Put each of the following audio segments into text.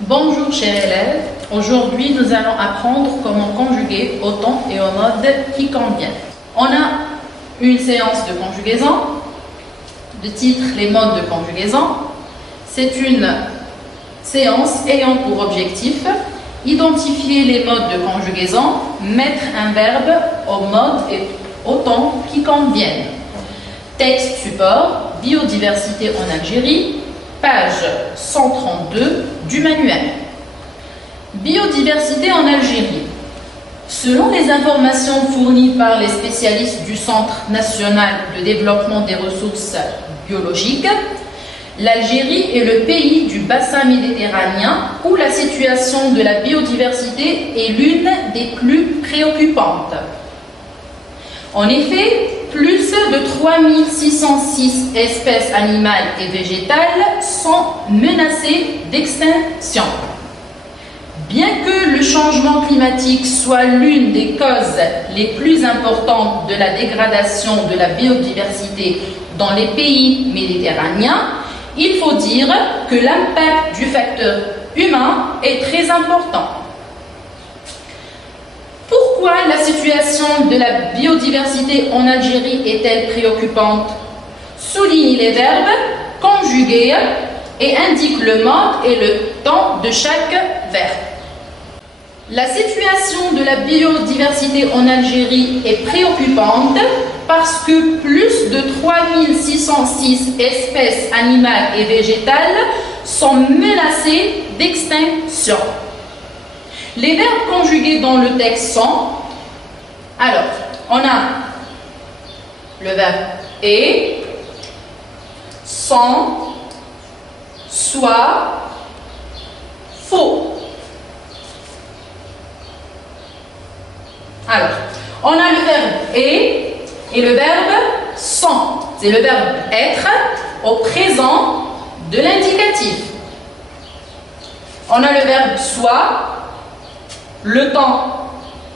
Bonjour chers élèves, aujourd'hui nous allons apprendre comment conjuguer au temps et au mode qui convient. On a une séance de conjugaison, de titre les modes de conjugaison. C'est une séance ayant pour objectif identifier les modes de conjugaison, mettre un verbe au mode et au temps qui conviennent. Texte support, biodiversité en Algérie, page 132 du manuel. Biodiversité en Algérie. Selon les informations fournies par les spécialistes du Centre national de développement des ressources biologiques, l'Algérie est le pays du bassin méditerranéen où la situation de la biodiversité est l'une des plus préoccupantes. En effet, plus de 3606 espèces animales et végétales sont menacées d'extinction. Bien que le changement climatique soit l'une des causes les plus importantes de la dégradation de la biodiversité dans les pays méditerranéens, il faut dire que l'impact du facteur humain est très important. Pourquoi la situation de la biodiversité en Algérie est-elle préoccupante? Souligne les verbes, conjuguer et indique le mode et le temps de chaque verbe. La situation de la biodiversité en Algérie est préoccupante parce que plus de 3606 espèces animales et végétales sont menacées d'extinction. Les verbes conjugués dans le texte sont, alors, on a le verbe est, sont, soit, faut. Alors, on a le verbe est et le verbe sont. C'est le verbe être au présent de l'indicatif. On a le verbe soit, le temps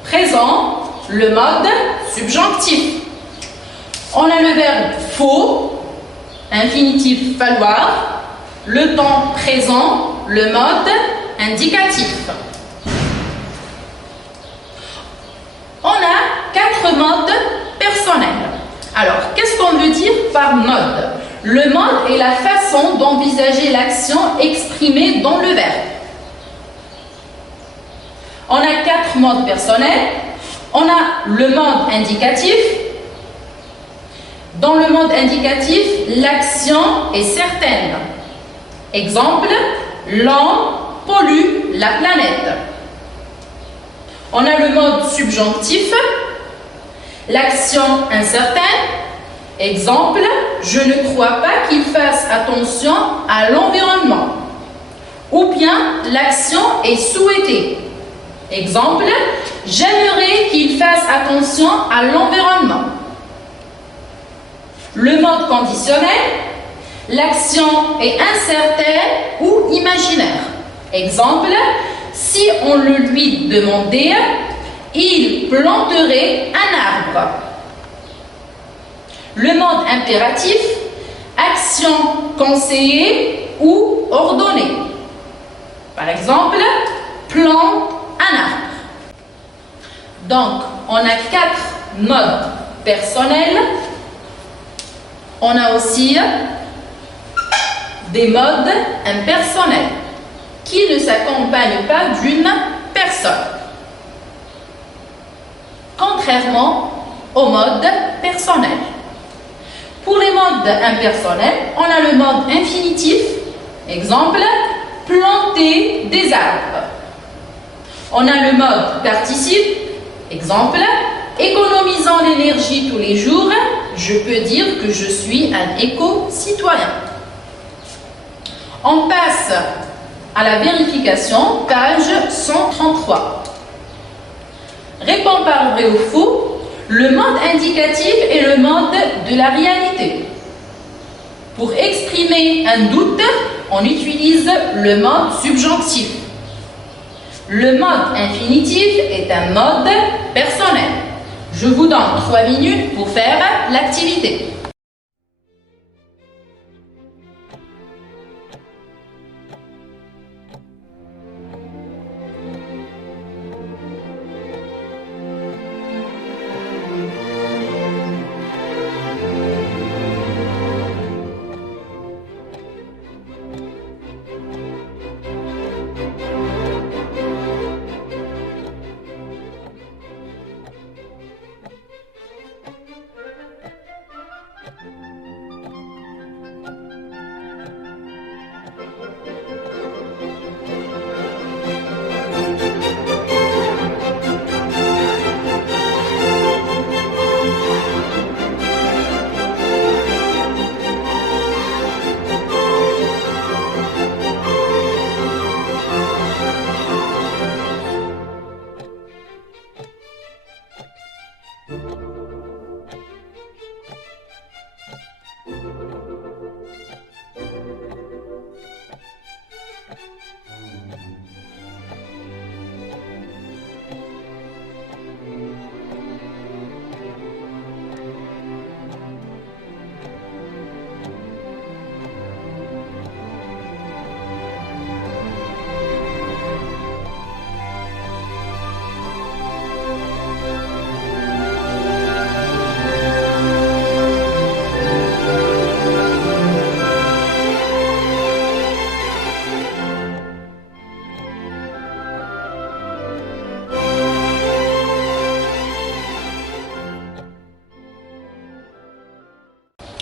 présent, le mode subjonctif. On a le verbe faut, infinitif falloir, le temps présent, le mode indicatif. On a 4 modes personnels. Alors, qu'est-ce qu'on veut dire par mode? Le mode est la façon d'envisager l'action exprimée dans le verbe. On a 4 modes personnels. On a le mode indicatif. Dans le mode indicatif, l'action est certaine. Exemple, l'homme pollue la planète. On a le mode subjonctif. L'action incertaine. Exemple, je ne crois pas qu'il fasse attention à l'environnement. Ou bien, l'action est souhaitée. Exemple, j'aimerais qu'il fasse attention à l'environnement. Le mode conditionnel, l'action est incertaine ou imaginaire. Exemple, si on le lui demandait, il planterait un arbre. Le mode impératif, action conseillée ou ordonnée. Par exemple, plante un arbre. Donc, on a 4 modes personnels. On a aussi des modes impersonnels qui ne s'accompagnent pas d'une personne. Contrairement au mode personnel. Pour les modes impersonnels, on a le mode infinitif. Exemple, planter des arbres. On a le mode participe, exemple, économisant l'énergie tous les jours, je peux dire que je suis un éco-citoyen. On passe à la vérification, page 133. Réponds par vrai ou faux. Le mode indicatif est le mode de la réalité. Pour exprimer un doute, on utilise le mode subjonctif. Le mode infinitif est un mode personnel. Je vous donne 3 minutes pour faire l'activité.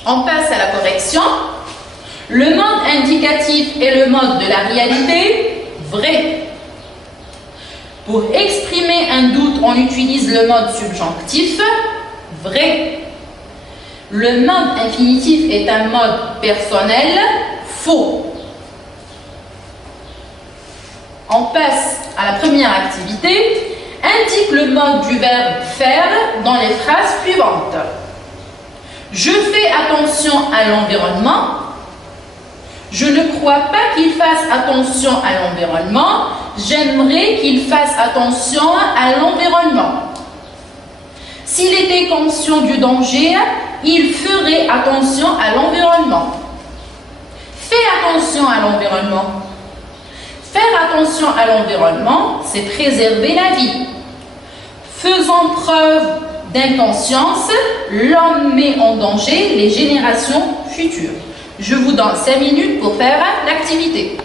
On passe à la correction. Le mode indicatif est le mode de la réalité, vrai. Pour exprimer un doute, on utilise le mode subjonctif, vrai. Le mode infinitif est un mode personnel, faux. On passe à la première activité. Indique le mode du verbe faire dans les phrases suivantes. Je fais attention à l'environnement. Je ne crois pas qu'il fasse attention à l'environnement. J'aimerais qu'il fasse attention à l'environnement. S'il était conscient du danger, il ferait attention à l'environnement. Fais attention à l'environnement. Faire attention à l'environnement, c'est préserver la vie. Faisant preuve d'inconscience, l'homme met en danger les générations futures. Je vous donne 5 minutes pour faire l'activité.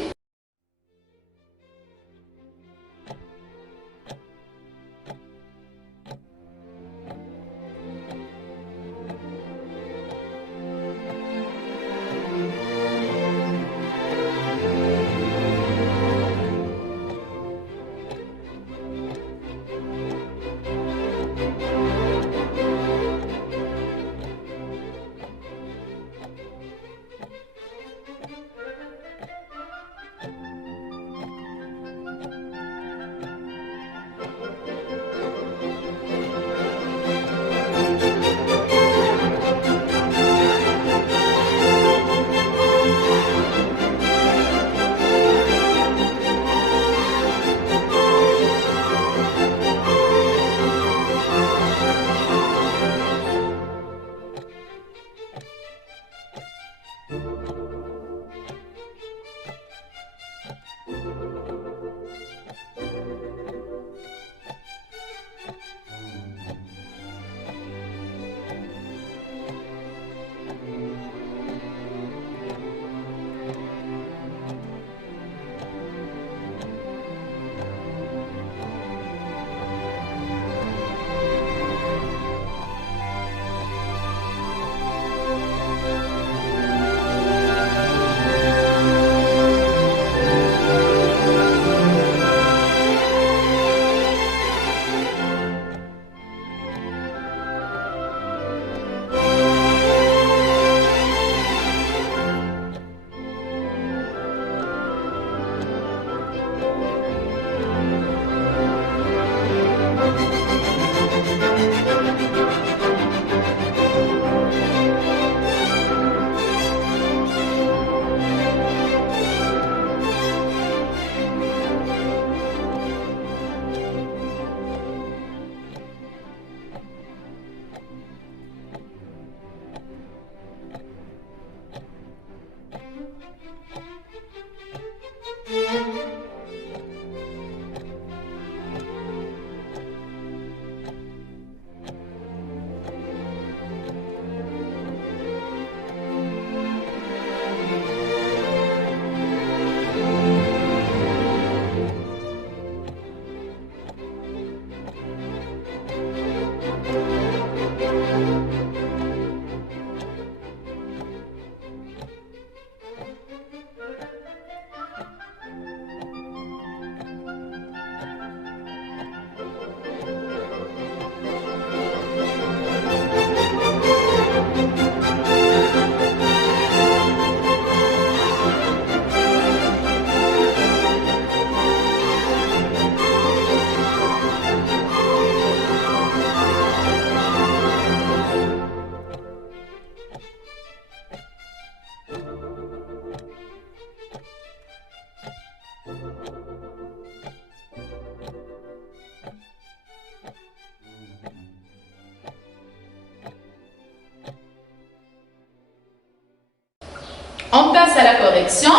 On passe à la correction.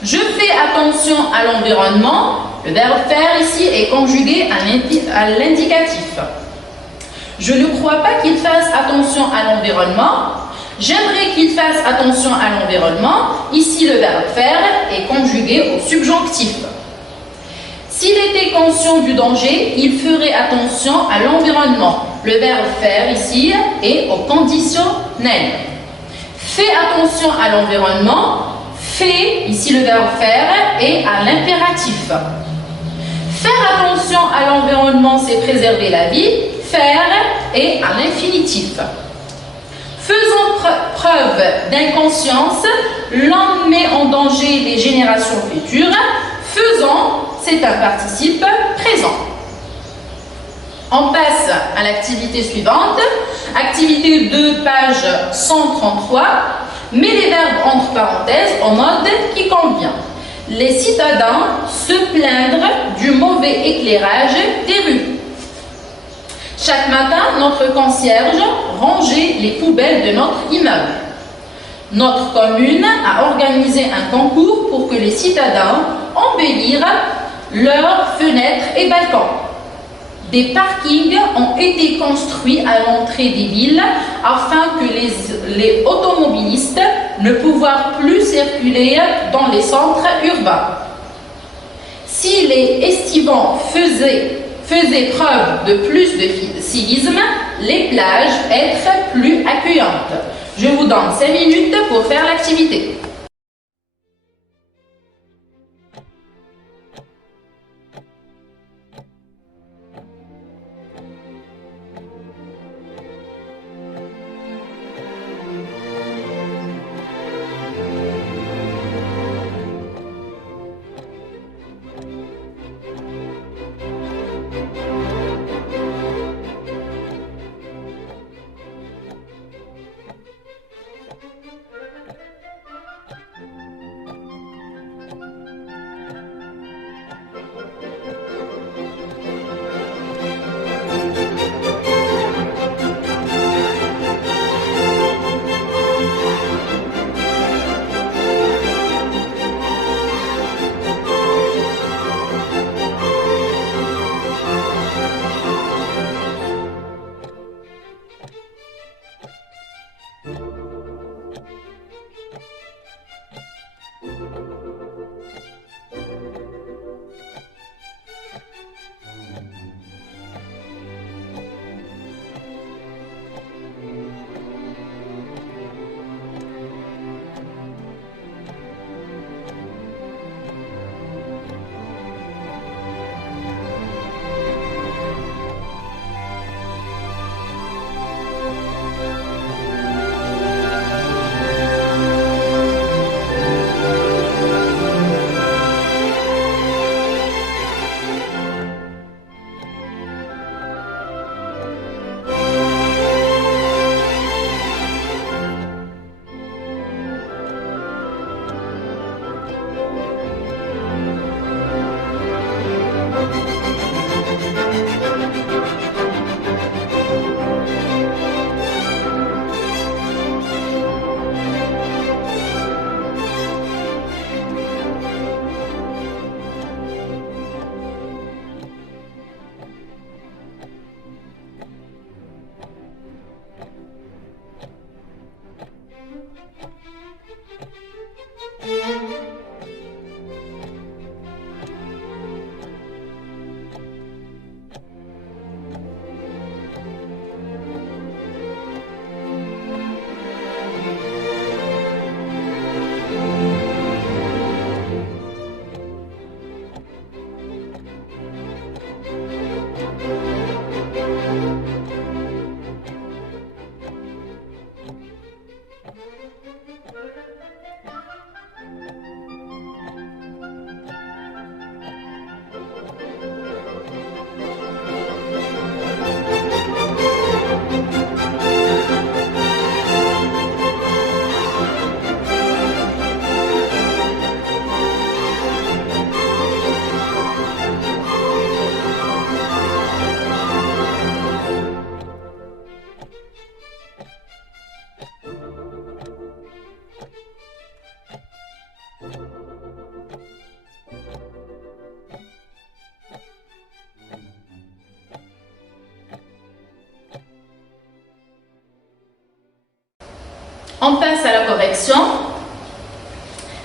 Je fais attention à l'environnement. Le verbe faire ici est conjugué à l'indicatif. Je ne crois pas qu'il fasse attention à l'environnement. J'aimerais qu'il fasse attention à l'environnement. Ici, le verbe faire est conjugué au subjonctif. S'il était conscient du danger, il ferait attention à l'environnement. Le verbe faire ici est au conditionnel. Fait attention à l'environnement. Fait, ici le verbe faire, est à l'impératif. Faire attention à l'environnement, c'est préserver la vie. Faire est à l'infinitif. Faisant preuve d'inconscience, l'homme met en danger les générations futures. Faisant, c'est un participe présent. On passe à l'activité suivante. Activité 2, page 133. Mets les verbes entre parenthèses au mode qui convient. Les citadins se plaindre du mauvais éclairage des rues. Chaque matin, notre concierge rangeait les poubelles de notre immeuble. Notre commune a organisé un concours pour que les citadins embellissent leurs fenêtres et balcons. Des parkings ont été construits à l'entrée des villes afin que les automobilistes ne puissent plus circuler dans les centres urbains. Si les estivants faisaient preuve de plus de civisme, les plages être plus accueillantes. Je vous donne 5 minutes pour faire l'activité. On passe à la correction.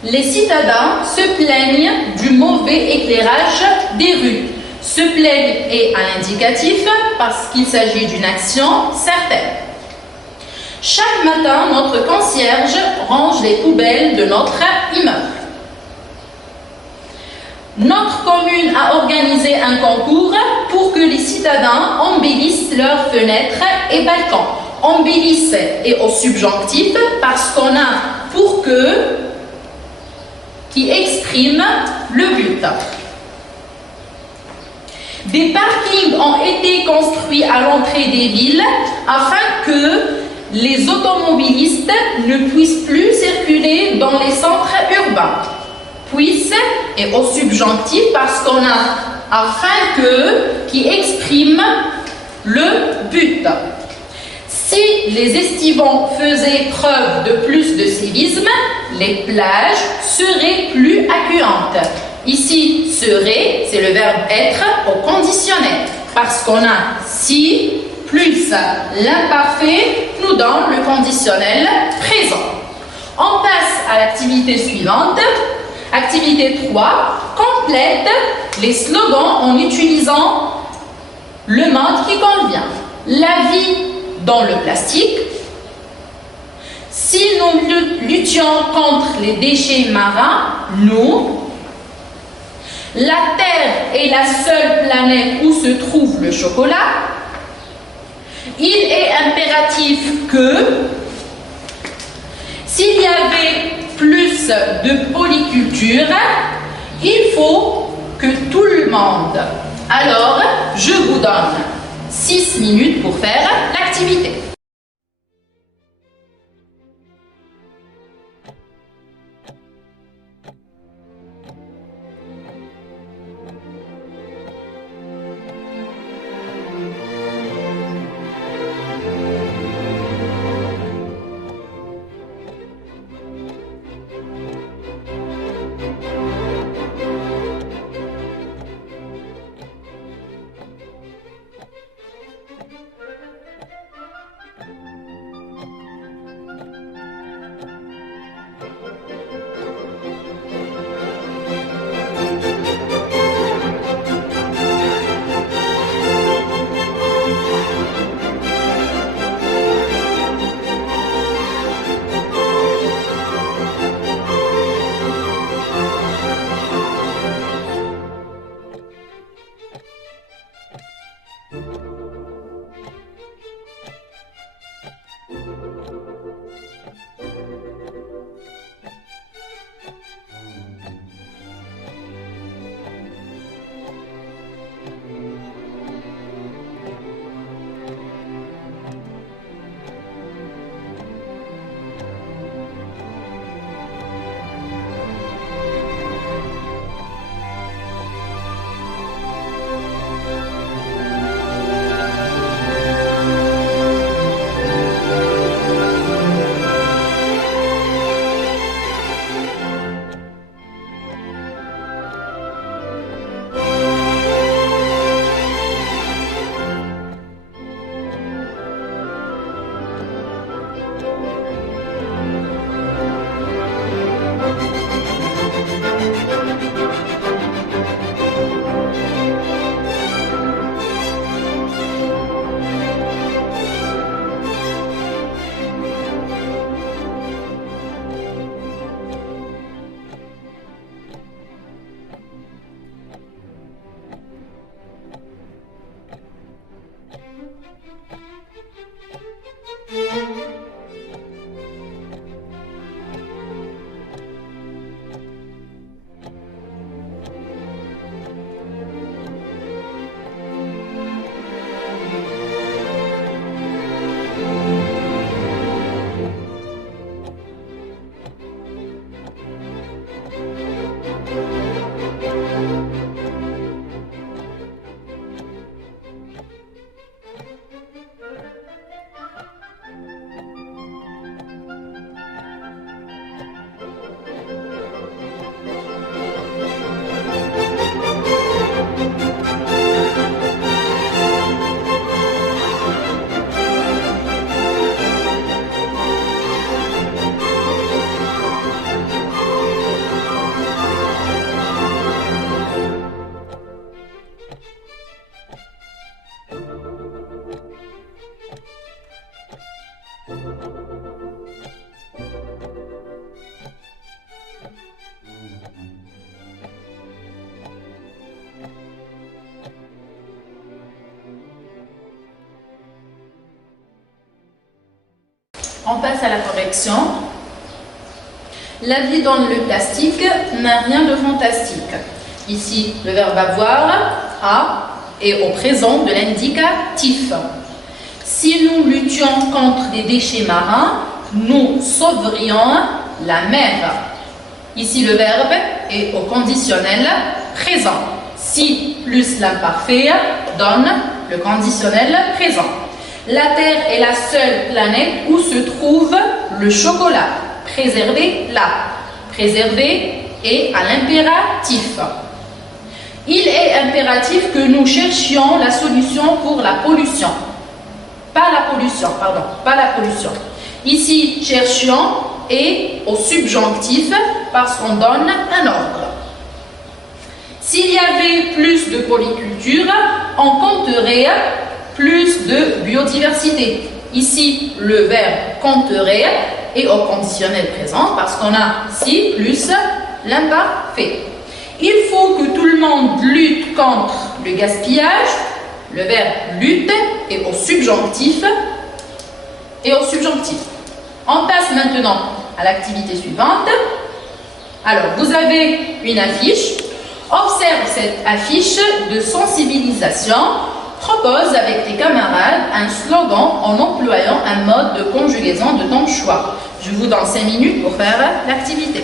Les citadins se plaignent du mauvais éclairage des rues. Se plaignent est à l'indicatif parce qu'il s'agit d'une action certaine. Chaque matin, notre concierge range les poubelles de notre immeuble. Notre commune a organisé un concours pour que les citadins embellissent leurs fenêtres et balcons. Embellissent est au subjonctif parce qu'on a pour que qui exprime le but. Des parkings ont été construits à l'entrée des villes afin que les automobilistes ne puissent plus circuler dans les centres urbains. Puisse est au subjonctif parce qu'on a afin que qui exprime le but. Si les estivants faisaient preuve de plus de civisme, les plages seraient plus accueillantes. Ici, serait, c'est le verbe être au conditionnel, parce qu'on a si plus l'imparfait nous donne le conditionnel présent. On passe à l'activité suivante. Activité 3, complète les slogans en utilisant le mode qui convient. La vie dans le plastique. Si nous luttions contre les déchets marins, nous. La Terre est la seule planète où se trouve le chocolat. Il est impératif que s'il y avait plus de polyculture, il faut que tout le monde. Alors, je vous donne 6 minutes pour faire l'activité. passe à la correction. La vie dans le plastique n'a rien de fantastique. Ici, le verbe avoir a est au présent de l'indicatif. Si nous luttions contre des déchets marins, nous sauverions la mer. Ici, le verbe est au conditionnel présent. Si plus l'imparfait donne le conditionnel présent. La Terre est la seule planète où se trouve le chocolat. Préservez-la. Préserver est à l'impératif. Il est impératif que nous cherchions la solution pour la pollution. Pas la pollution, pardon, pas la pollution. Ici, cherchions est au subjonctif parce qu'on donne un ordre. S'il y avait plus de polyculture, on compterait plus de biodiversité. Ici, le verbe compterait est au conditionnel présent parce qu'on a si plus l'imparfait. Il faut que tout le monde lutte contre le gaspillage. Le verbe lutte est au subjonctif. On passe maintenant à l'activité suivante. Alors, vous avez une affiche. Observe cette affiche de sensibilisation. Propose avec tes camarades un slogan en employant un mode de conjugaison de ton choix. Je vous donne 5 minutes pour faire l'activité.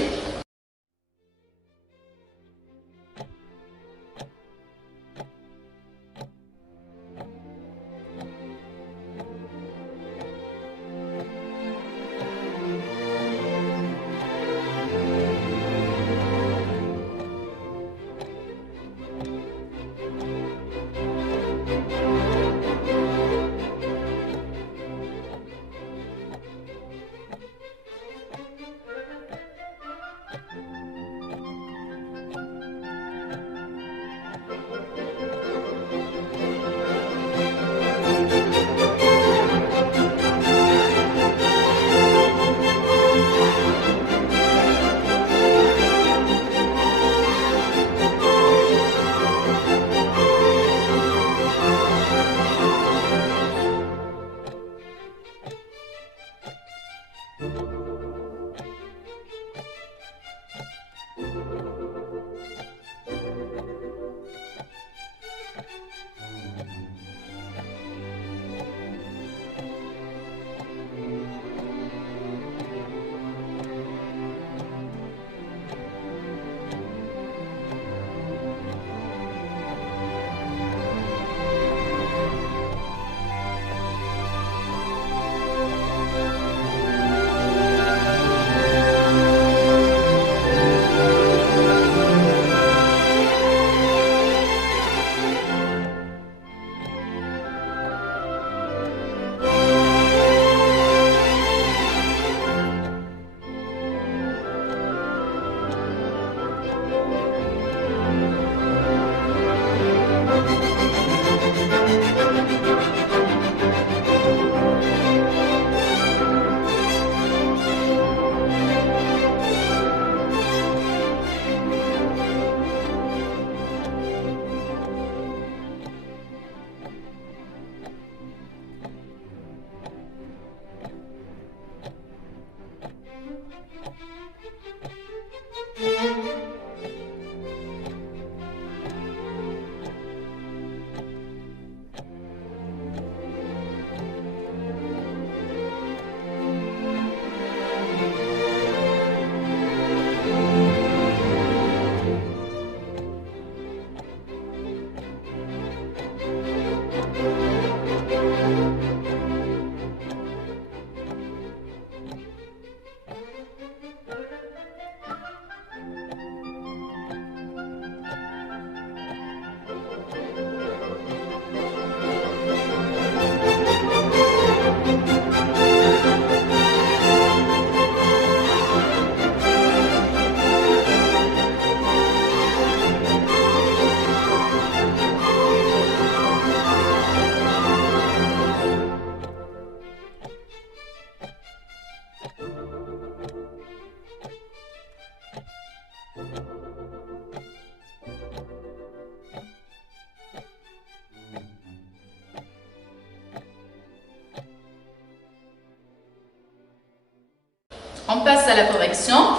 On passe à la correction.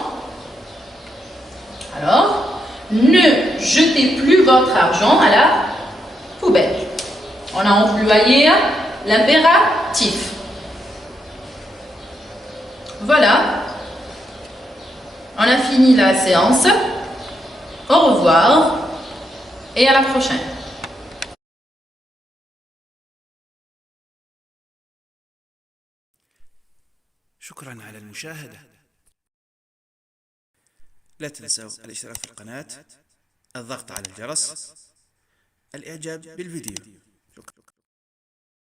Alors, ne jetez plus votre argent à la poubelle. On a employé l'impératif. Voilà. On a fini la séance. Au revoir et à la prochaine. شكرا على المشاهدة. لا تنسوا الاشتراك في القناة، الضغط على الجرس، الإعجاب بالفيديو.